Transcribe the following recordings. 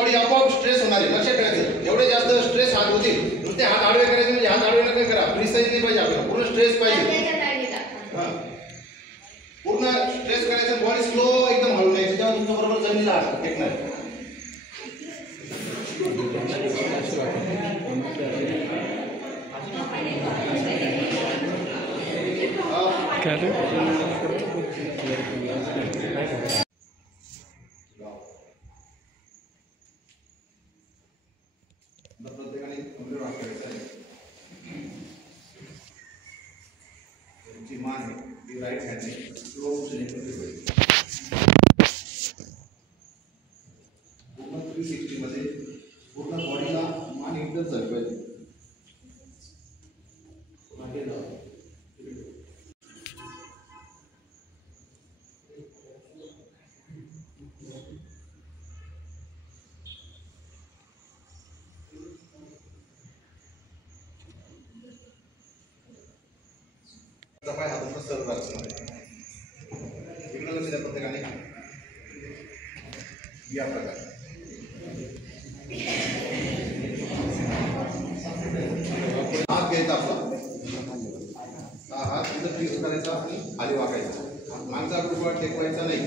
Body आपोआप stress होणार आहे. लक्षात ठेवायचं, एवढे जास्त स्ट्रेस हात होतील. नुसते हात आडवे करायचे म्हणजे हात आडवे नका करा, प्रिसाइज नाही पाहिजे आपल्याला, पूर्ण स्ट्रेस पाहिजे. पूर्ण स्ट्रेस करायचं, बॉडी स्लो एकदम हळू न्यायची, तेव्हा तुमच्या बरोबर जमिनीला हात टेकणार. प्रत्येकाने कम्प्लीट वाक करायचं आहे. तुमची मान आहे ती राईट हँडने स्लो पूर्ण 360 मध्ये पूर्ण बॉडीला मान एकदम झाली पाहिजे. मागे जाऊ. पाय हातून सरळ राखणार इकडे लक्ष द्या प्रत्येकाने या प्रकारे. हात घ्यायचा आपला, हा हात इथं फिक्स करायचा आणि खाली वाकायचा, मागचा कुठवा टेकवायचा नाही.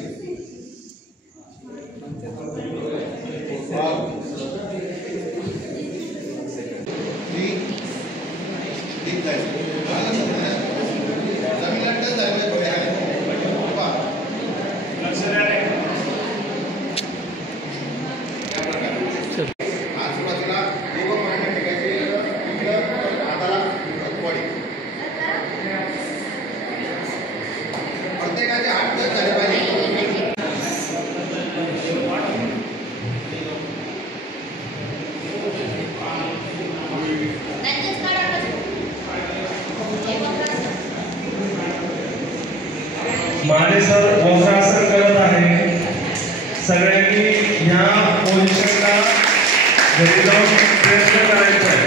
माने सर वज्रासन करत आहे. सगळ्यांनी ह्या पोझिशनला घरी जाऊन प्रयत्न करायचा आहे.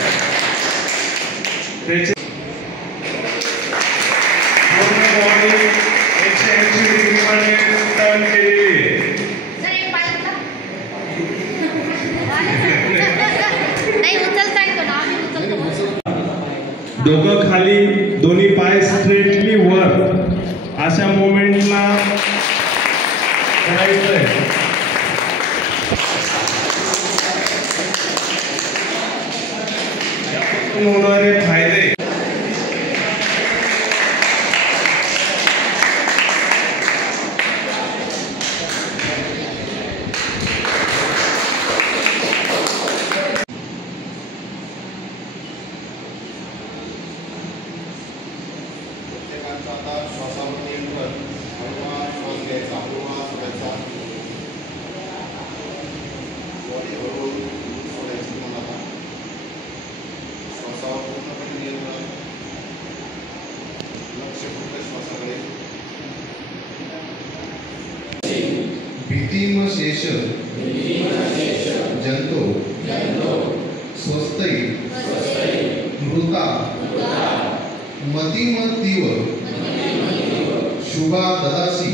त्याची पूर्ण बॉडी 180 डिग्रीमध्ये टर्न केलेली आहे. डोकं खाली, दोन्ही पाय स्ट्रेटली वर, अशा मोमेंटला करायचंय. यापासून होणारे फायदे भीतिम शेष जंतो स्वस्ति मृता मतिमतीव शुभा ददासी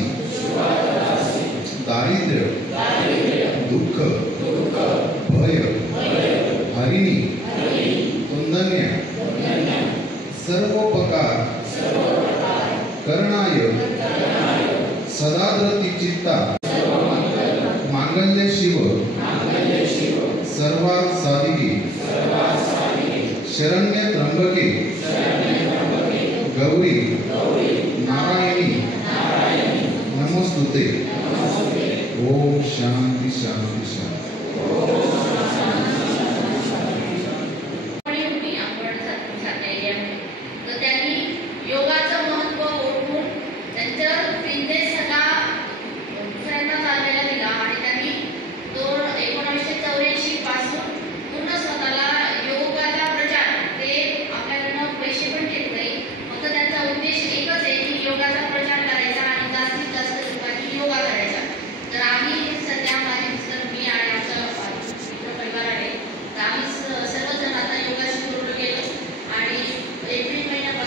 दारिद्र्य दुःख भय हरिणी तुंदन्य सर्वोपकार करणाय सदाद्रती चित्ता मांगल्य शिव सर्वार्थ साधिके शरण्य त्र्यंबके गौरी नारायणी नमोस्तुते. ओम शांति शांति शांति.